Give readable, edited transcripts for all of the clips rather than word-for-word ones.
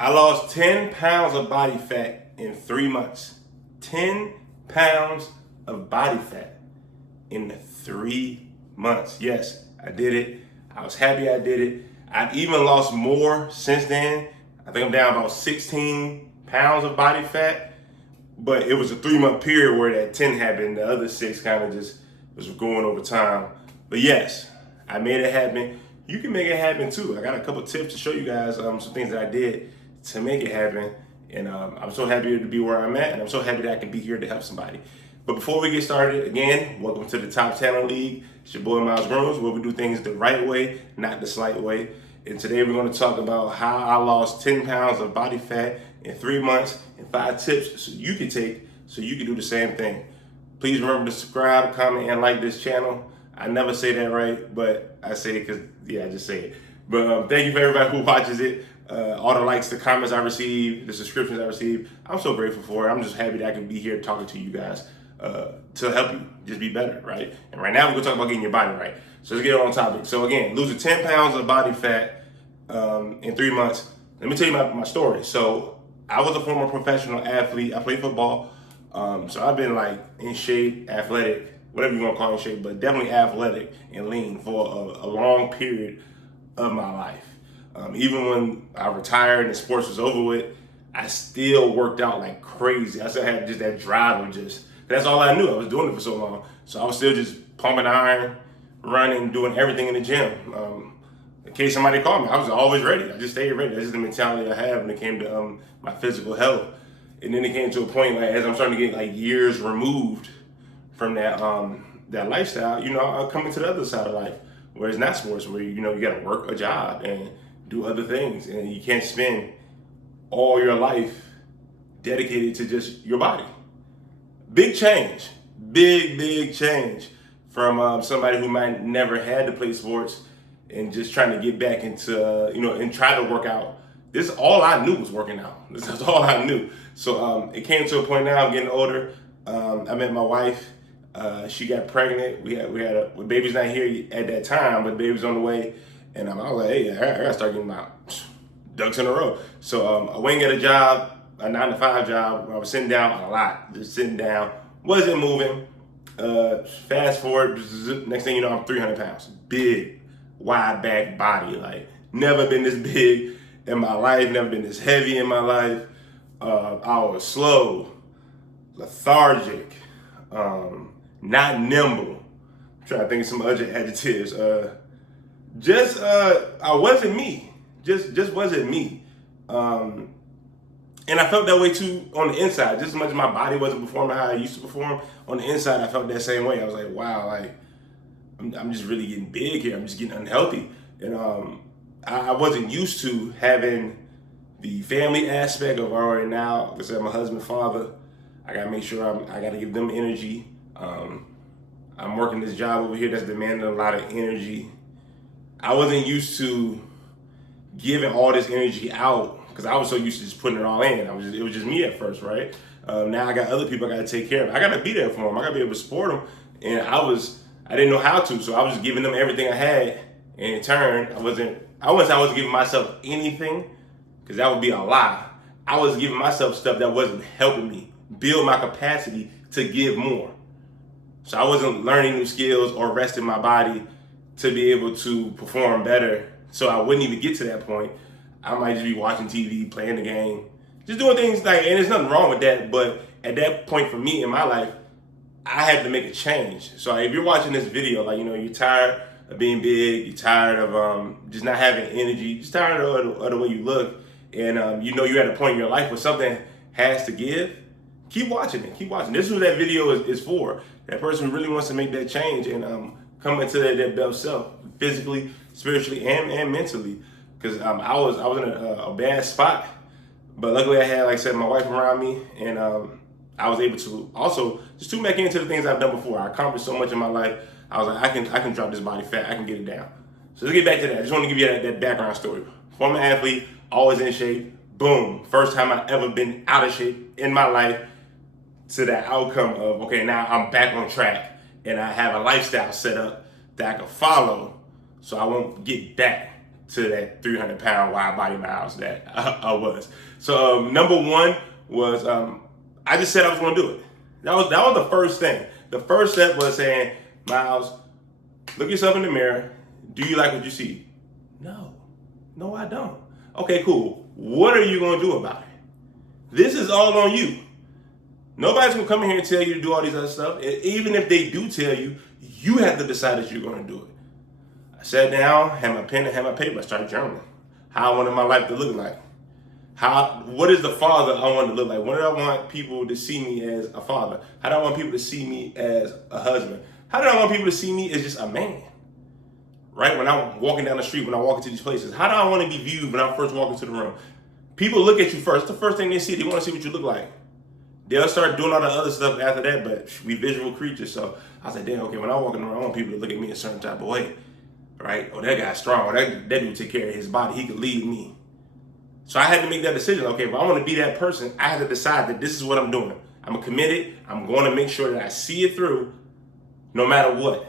I lost 10 pounds of body fat in 3 months. 10 pounds of body fat in 3 months. Yes, I did it. I was happy I did it. I've even lost more since then. I think I'm down about 16 pounds of body fat. But it was a 3 month period where that 10 happened. The other 6 kind of just was going over time. But yes, I made it happen. You can make it happen too. I got a couple tips to show you guys some things that I did to make it happen. And I'm so happy to be where I'm at. And I'm so happy that I can be here to help somebody. But before we get started, again, welcome to the Top Talent League. It's your boy Miles Grooms, where we do things the right way, not the slight way. And today we're going to talk about how I lost 10 pounds of body fat in 3 months and 5 tips so you can take so you can do the same thing. Please remember to subscribe, comment, and like this channel. I never say that right, but I say it because, I just say it. But thank you for everybody who watches it. All the likes, the comments I receive, the subscriptions I receive. I'm so grateful for it. I'm just happy that I can be here talking to you guys to help you just be better, right? And right now we're going to talk about getting your body right. So let's get on topic. So again, losing 10 pounds of body fat in 3 months. Let me tell you my story. So I was a former professional athlete. I played football. So I've been like in shape, athletic, whatever you want to call it in shape, but definitely athletic and lean for a long period of my life. Even when I retired and the sports was over with, I still worked out like crazy. I still had just that drive of that's all I knew. I was doing it for so long. So I was still just pumping iron, running, doing everything in the gym. In case somebody called me, I was always ready. I just stayed ready. That's just the mentality I have when it came to my physical health. And then it came to a point, like, as I'm starting to get like years removed from that lifestyle, I'll come into the other side of life where it's not sports, where you got to work a job and do other things, and you can't spend all your life dedicated to just your body. Big change, big change from somebody who might never had to play sports and just trying to get back into and try to work out. This all I knew was working out. This is all I knew. So it came to a point now. I'm getting older. I met my wife. She got pregnant. We had the baby's not here at that time, but the baby's on the way. And I was like, hey, I gotta start getting my ducks in a row. So I went and got a job, a 9-to-5 job. I was sitting down a lot, just sitting down, wasn't moving. Fast forward, next thing you know, I'm 300 pounds. Big, wide back body. Like, never been this big in my life, never been this heavy in my life. I was slow, lethargic, not nimble. I'm trying to think of some other adjectives. I wasn't me. Just wasn't me. And I felt that way too on the inside. Just as much as my body wasn't performing how I used to perform, on the inside I felt that same way. I was like, wow, like I'm just really getting big here. I'm just getting unhealthy. And I wasn't used to having the family aspect of, all right, now, like I said, my husband, father, I gotta make sure I gotta give them energy. I'm working this job over here that's demanding a lot of energy. I wasn't used to giving all this energy out because I was so used to just putting it all in. It was just me at first, right? Now I got other people I gotta take care of. I gotta be there for them. I gotta be able to support them. And I didn't know how to, so I was just giving them everything I had. And in turn, I wasn't giving myself anything, because that would be a lie. I was giving myself stuff that wasn't helping me build my capacity to give more. So I wasn't learning new skills or resting my body to be able to perform better. So I wouldn't even get to that point. I might just be watching TV, playing the game, just doing things like, and there's nothing wrong with that. But at that point for me in my life, I had to make a change. So if you're watching this video, like, you're tired of being big, you're tired of just not having energy, just tired of the way you look, and you're at a point in your life where something has to give, keep watching it. Keep watching. This is what that video is for. That person who really wants to make that change and come into that best self, physically, spiritually, and mentally. Because I was in a bad spot, but luckily I had, like I said, my wife around me, and I was able to also just tune back into the things I've done before. I accomplished so much in my life. I was like, I can drop this body fat. I can get it down. So let's get back to that. I just want to give you that background story. Former athlete, always in shape. Boom. First time I've ever been out of shape in my life, to that outcome of, okay, now I'm back on track and I have a lifestyle set up that I can follow so I won't get back to that 300 pound wide body miles that I was. So number one was I just said I was going to do it. That was the first thing. The first step was saying, Miles, look yourself in the mirror. Do you like what you see? No, I don't. Okay, cool. What are you going to do about it? This is all on you. Nobody's going to come in here and tell you to do all these other stuff. Even if they do tell you, you have to decide that you're going to do it. I sat down, had my pen and had my paper. I started journaling. How I wanted my life to look like. What is the father I want to look like? What do I want people to see me as a father? How do I want people to see me as a husband? How do I want people to see me as just a man? Right? When I'm walking down the street, when I walk into these places, how do I want to be viewed when I first walk into the room? People look at you first. The first thing they see, they want to see what you look like. They'll start doing all the other stuff after that, but we visual creatures. So I was like, damn, okay, when I walk in the room, I want people to look at me a certain type of way. Right? Oh, that guy's strong. Or that dude take care of his body. He could lead me. So I had to make that decision. Okay, if I want to be that person, I had to decide that this is what I'm doing. I'm committed. I'm going to make sure that I see it through no matter what.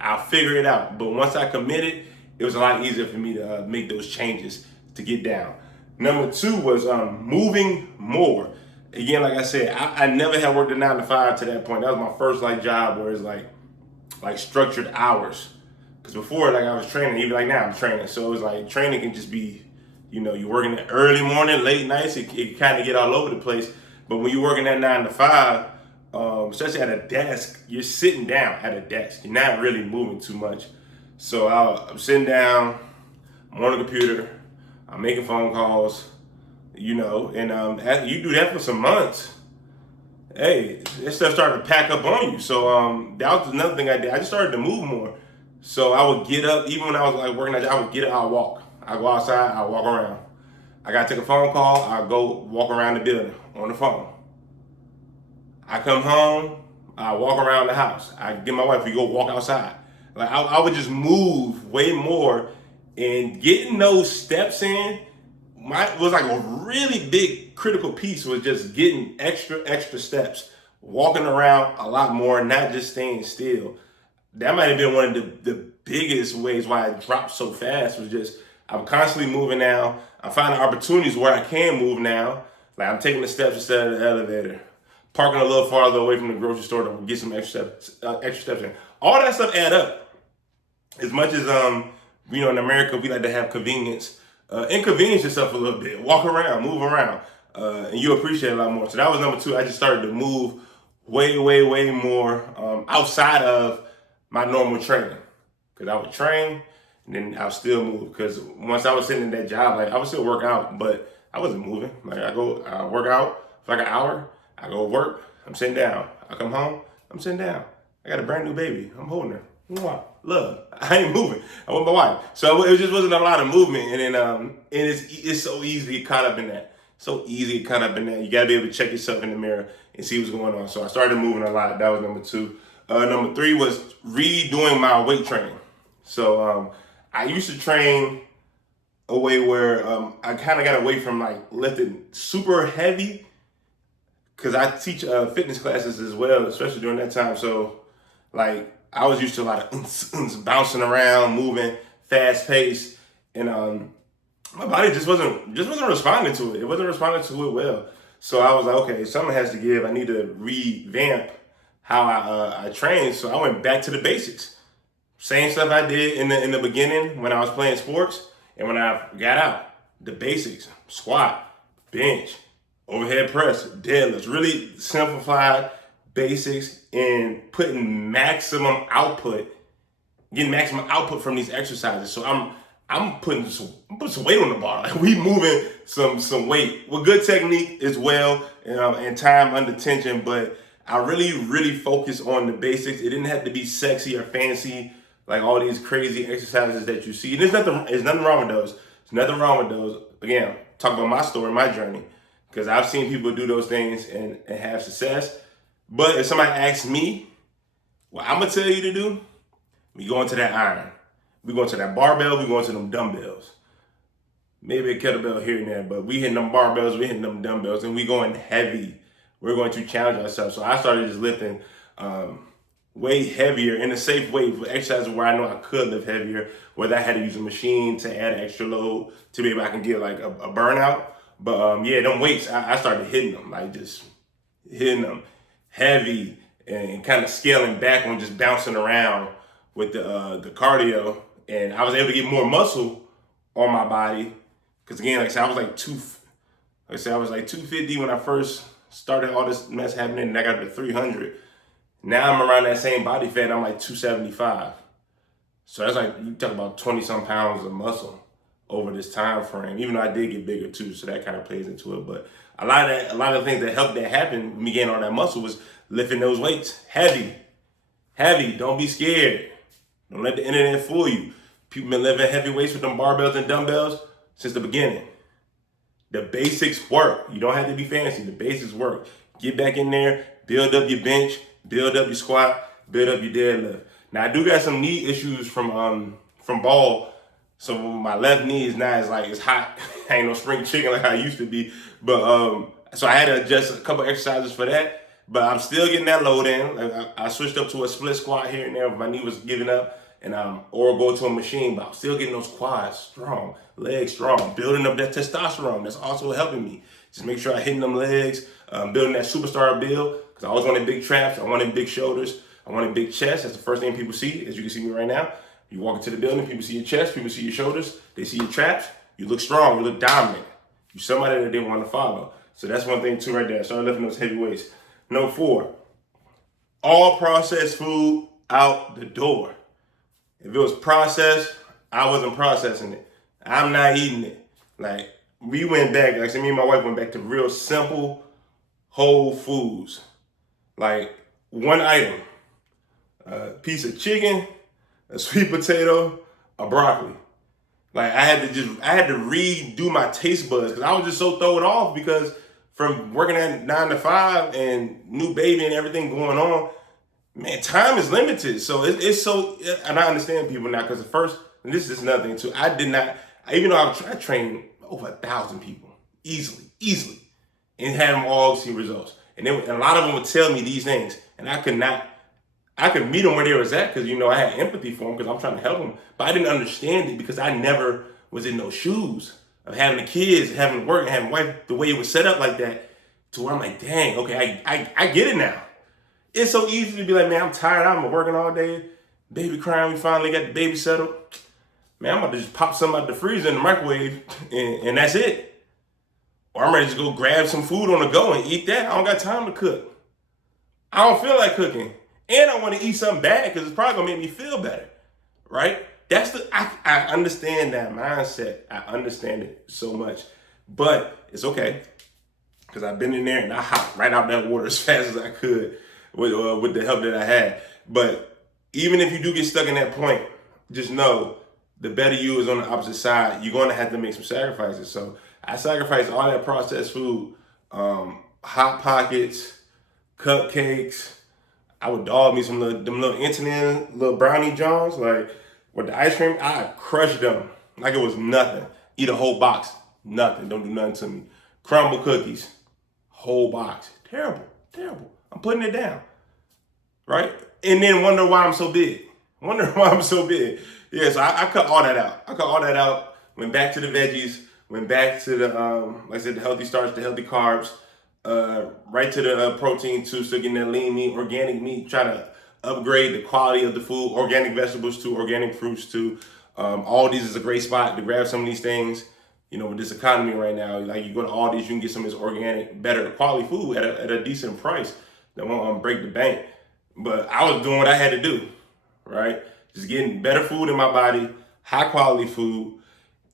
I'll figure it out. But once I committed, it was a lot easier for me to make those changes to get down. Number two was moving more. Again, like I said, I never had worked a 9 to 5 to that point. That was my first job where it's like structured hours. Because before, I was training, even like now I'm training. So it was like training can just be, you're working early morning, late nights. It kind of get all over the place. But when you're working that 9 to 5, especially at a desk, you're sitting down at a desk. You're not really moving too much. So I'm sitting down, I'm on the computer, I'm making phone calls, and you do that for some months. Hey, that stuff started to pack up on you. So that was another thing I did. I just started to move more. So I would get up, even when I was working at, I would get up, I'll walk. I go outside, I walk around. I gotta take a phone call, I go walk around the building on the phone. I come home, I walk around the house. I get my wife, we go walk outside. I would just move way more, and getting those steps in was like a really big critical piece, was just getting extra steps, walking around a lot more, not just staying still. That might have been one of the biggest ways why I dropped so fast, was just I'm constantly moving now. I'm finding opportunities where I can move now. I'm taking the steps instead of the elevator, parking a little farther away from the grocery store to get some extra steps in. All that stuff add up. As much as in America we like to have convenience, inconvenience yourself a little bit. Walk around, move around, and you appreciate it a lot more. So that was number two. I just started to move way more outside of my normal training, because I would train and then I'll still move. Because once I was sitting in that job, I would still work out, but I wasn't moving. I work out for an hour, I go work, I'm sitting down. I come home, I'm sitting down. I got a brand new baby, I'm holding her. Mwah. Love. I ain't moving. I want my wife. So it just wasn't a lot of movement. And then and it's so easy to get caught up in that. So easy to get caught up in that. You gotta be able to check yourself in the mirror and see what's going on. So I started moving a lot. That was number two. Number three was redoing my weight training. So I used to train a way where I kind of got away from lifting super heavy, because I teach fitness classes as well, especially during that time. So I was used to a lot of bouncing around, moving, fast pace, and my body just wasn't responding to it. It wasn't responding to it well. So I was like, okay, something has to give. I need to revamp how I train. So I went back to the basics. Same stuff I did in the beginning when I was playing sports, and when I got out, the basics: squat, bench, overhead press, deadlifts. Really simplified basics, and putting maximum output, getting maximum output from these exercises. So I'm putting some weight on the bar. We moving some weight with good technique as well, and time under tension. But I really focus on the basics. It didn't have to be sexy or fancy, like all these crazy exercises that you see. And there's nothing wrong with those. There's nothing wrong with those. Again, talk about my story, my journey, because I've seen people do those things and have success. But if somebody asks me what I'm gonna tell you to do, we go into that iron. We go into that barbell, we go into them dumbbells. Maybe a kettlebell here and there, but we hitting them barbells, we hitting them dumbbells, and we going heavy. We're going to challenge ourselves. So I started just lifting way heavier in a safe way for exercises where I know I could lift heavier, whether I had to use a machine to add an extra load to be able I can get like a burnout. But yeah, them weights, I started hitting them, like just hitting them heavy and kind of scaling back on just bouncing around with the cardio. And I was able to get more muscle on my body. Cause again, like I said, I was like 250 when I first started all this mess happening, and I got to 300. Now I'm around that same body fat, I'm like 275. So that's like, you talk about 20 some pounds of muscle over this time frame, even though I did get bigger too, so that kind of plays into it. But a lot of the things that helped that happen, me getting all that muscle, was lifting those weights heavy. Don't be scared. Don't let the internet fool you. People been lifting heavy weights with them barbells and dumbbells since the beginning. The basics work. You don't have to be fancy. The basics work. Get back in there, build up your bench, build up your squat, build up your deadlift. Now I do got some knee issues from ball, so my left knee is not as like it's hot. I ain't no spring chicken like I used to be, but so I had to adjust a couple exercises for that. But I'm still getting that load in. Like I switched up to a split squat here and there. My knee was giving up, and or go to a machine. But I'm still getting those quads strong, legs strong, building up that testosterone. That's also helping me. Just make sure I hitting them legs, building that superstar build. Because I always wanted big traps. I wanted big shoulders. I wanted big chest. That's the first thing people see. As you can see me right now. You walk into the building, people see your chest, people see your shoulders, they see your traps. You look strong. You look dominant. You're somebody that they want to follow. So that's one thing too right there. Start lifting those heavy weights. Number 4, all processed food out the door. If it was processed, I wasn't processing it. I'm not eating it. Like, we went back, like, me and my wife went back to real simple, whole foods. Like, one item, a piece of chicken, a sweet potato, a broccoli. Like, I had to redo my taste buds because I was just so thrown off because from working at 9 to 5 and new baby and everything going on, man, time is limited. So it's so, and I understand people now because at first, and this is another thing too, I did not, even though I trained over 1,000 people easily, and had them all see results. And a lot of them would tell me these things, and I could meet them where they was at because, I had empathy for them because I'm trying to help them. But I didn't understand it because I never was in those shoes of having the kids, having to work, and having a wife, the way it was set up like that, to where I'm like, dang, okay, I get it now. It's so easy to be like, man, I'm tired, I'm working all day, baby crying, we finally got the baby settled. Man, I'm about to just pop something out the freezer in the microwave, and that's it. Or I'm ready to go grab some food on the go and eat that. I don't got time to cook. I don't feel like cooking. And I want to eat something bad because it's probably going to make me feel better, right? I understand that mindset. I understand it so much. But it's okay because I've been in there and I hopped right out that water as fast as I could with the help that I had. But even if you do get stuck in that point, just know the better you is on the opposite side. You're going to have to make some sacrifices. So I sacrificed all that processed food, Hot Pockets, cupcakes. I would dog me some them little Antonin, little brownie Johns, like with the ice cream. I crushed them like it was nothing. Eat a whole box, nothing. Don't do nothing to me. Crumble cookies, whole box. Terrible. I'm putting it down, right? And then wonder why I'm so big. Yeah, so I cut all that out. Went back to the veggies. Went back to the, like I said, the healthy starch, the healthy carbs. Right to the protein too, so getting that lean meat, organic meat, try to upgrade the quality of the food, organic vegetables too, organic fruits too. All these is a great spot to grab some of these things. With this economy right now, like you go to all these, you can get some of this organic, better quality food at a decent price that won't break the bank. But I was doing what I had to do, right? Just getting better food in my body, high quality food,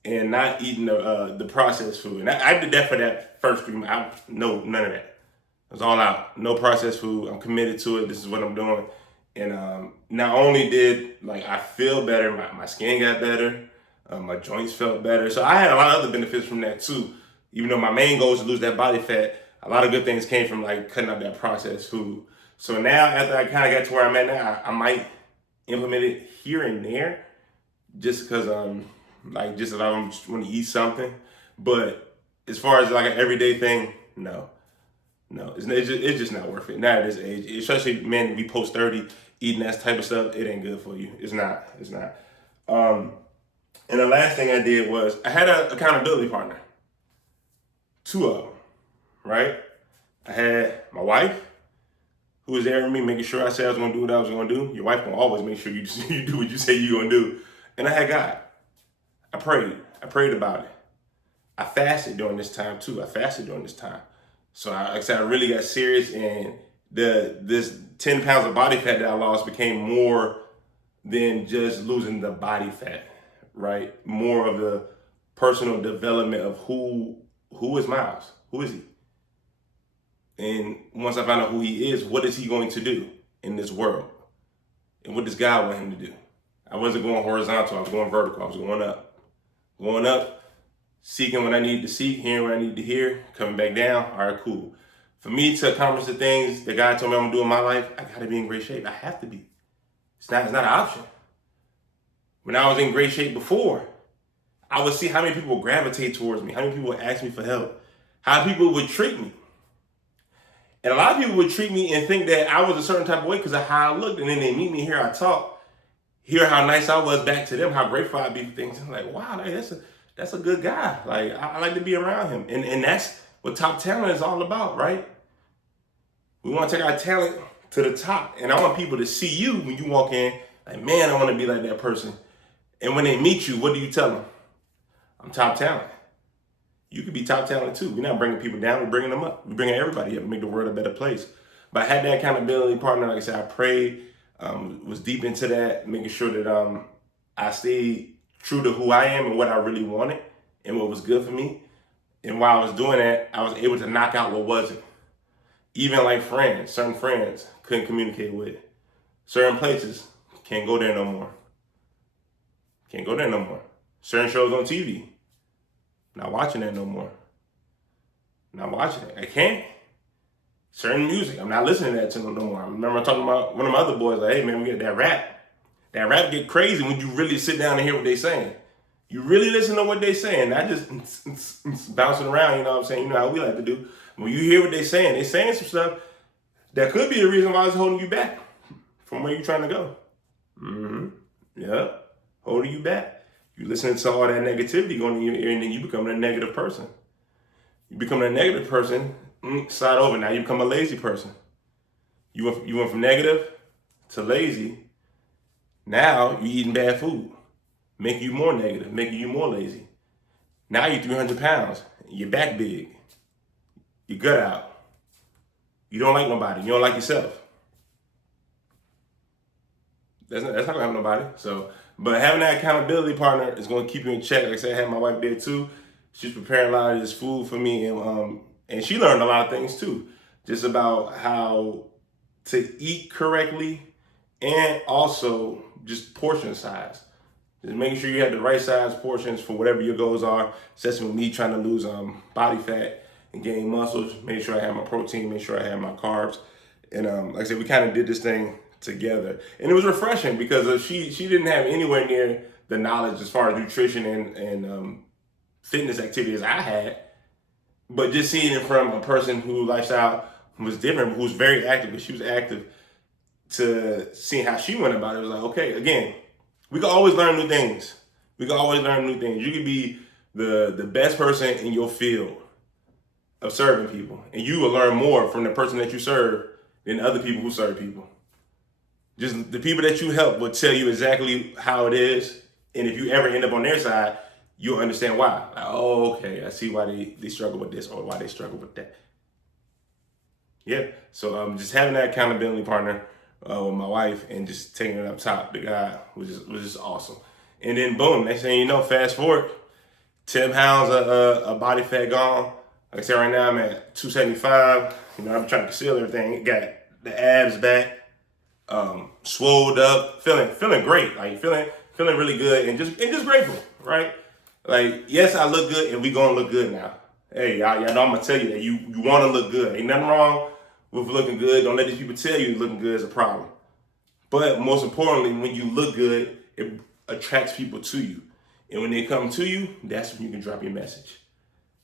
and not eating the processed food. And I did that for that first 3 months. No, none of that. It was all out. No processed food. I'm committed to it. This is what I'm doing. And not only did I feel better, my skin got better, my joints felt better. So I had a lot of other benefits from that too. Even though my main goal is to lose that body fat, a lot of good things came from cutting out that processed food. So now after I kind of got to where I'm at now, I might implement it here and there, just because just if I want to eat something. But as far as an everyday thing, no, it's just not worth it. Not at this age, especially men, we post 30. eating that type of stuff, it ain't good for you. It's not. It's not. Um, and the last thing I did was I had an accountability partner. Two of them, right? I had my wife, who was there with me, making sure I said I was going to do what I was going to do. Your wife can always make sure you do what you say you're going to do. And I had God. I prayed. I prayed about it. I fasted during this time too. So like I said, I really got serious, and this 10 pounds of body fat that I lost became more than just losing the body fat, right? More of the personal development of who is Miles? Who is he? And once I found out who he is, what is he going to do in this world? And what does God want him to do? I wasn't going horizontal, I was going vertical, I was going up. Going up, seeking what I needed to seek, hearing what I needed to hear, coming back down. All right, cool. For me to accomplish the things that God told me I'm gonna do in my life, I gotta be in great shape. I have to be. It's not an option. When I was in great shape before, I would see how many people would gravitate towards me, how many people would ask me for help, how people would treat me. And a lot of people would treat me and think that I was a certain type of way because of how I looked. And then they meet me, hear I talk, hear how nice I was back to them, how grateful I'd be for things. I'm like, wow, that's a good guy. Like, I like to be around him. And that's what top talent is all about, right? We want to take our talent to the top. And I want people to see you when you walk in, like, man, I want to be like that person. And when they meet you, what do you tell them? I'm top talent. You could be top talent too. We're not bringing people down, we're bringing them up. We're bringing everybody up, make the world a better place. But I had that accountability partner. Like I said, I prayed, was deep into that, making sure that I stayed true to who I am and what I really wanted and what was good for me. And while I was doing that, I was able to knock out what wasn't. Even like friends, certain friends couldn't communicate with. Certain places, can't go there no more. Can't go there no more. Certain shows on TV, not watching that no more. Not watching it. I can't. Certain music, I'm not listening to that no more. I remember talking about one of my other boys, like, hey man, we get that rap. That rap get crazy when you really sit down and hear what they saying. You really listen to what they saying, not just bouncing around, you know what I'm saying? You know how we like to do. When you hear what they saying some stuff that could be the reason why it's holding you back from where you're trying to go. Yeah, holding you back. You listening to all that negativity going in your ear, and then you become a negative person. You become a negative person, slide over. Now you become a lazy person. You went from negative to lazy. Now you're eating bad food, making you more negative, making you more lazy. Now you're 300 pounds, your back big, your gut out. You don't like nobody. You don't like yourself. That's not gonna help nobody. So, but having that accountability partner is gonna keep you in check. Like I said, I had my wife there too. She's preparing a lot of this food for me, and she learned a lot of things too, just about how to eat correctly, and also just portion size. Just making sure you have the right size portions for whatever your goals are. Especially with me trying to lose body fat and gain muscles. Make sure I have my protein. Make sure I have my carbs. And like I said, we kind of did this thing together, and it was refreshing because she didn't have anywhere near the knowledge as far as nutrition and fitness activity as I had. But just seeing it from a person whose lifestyle was different, who was very active, but she was active, to seeing how she went about it, was like, okay, again, we can always learn new things. You could be the best person in your field of serving people, and you will learn more from the person that you serve than other people who serve people. Just the people that you help will tell you exactly how it is, and if you ever end up on their side, you'll understand why. Like, oh, okay, I see why they struggle with this or why they struggle with that. Yeah, so just having that accountability partner with my wife and just taking it up top, the guy was just awesome. And then boom, next thing you know, fast forward, 10 pounds of body fat gone. Like I said, right now I'm at 275. You know, I'm trying to conceal everything. Got the abs back, swolled up, feeling great, like feeling really good, and just grateful, right? Like, yes, I look good, and we gonna look good now. Hey, y'all know I'm gonna tell you that you want to look good. Ain't nothing wrong with looking good. Don't let these people tell you looking good is a problem. But most importantly, when you look good, it attracts people to you. And when they come to you, that's when you can drop your message.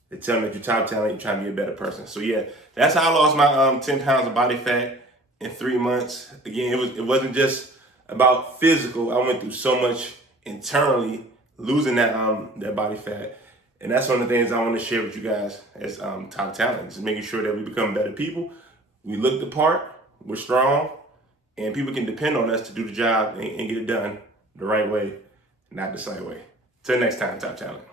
They tell them that you're top talent, you're trying to be a better person. So yeah, that's how I lost my 10 pounds of body fat in 3 months. Again, it wasn't just about physical. I went through so much internally, losing that body fat. And that's one of the things I want to share with you guys as top talent, just making sure that we become better people. We look the part, we're strong, and people can depend on us to do the job and get it done the right way, not the same way. Till next time, top talent.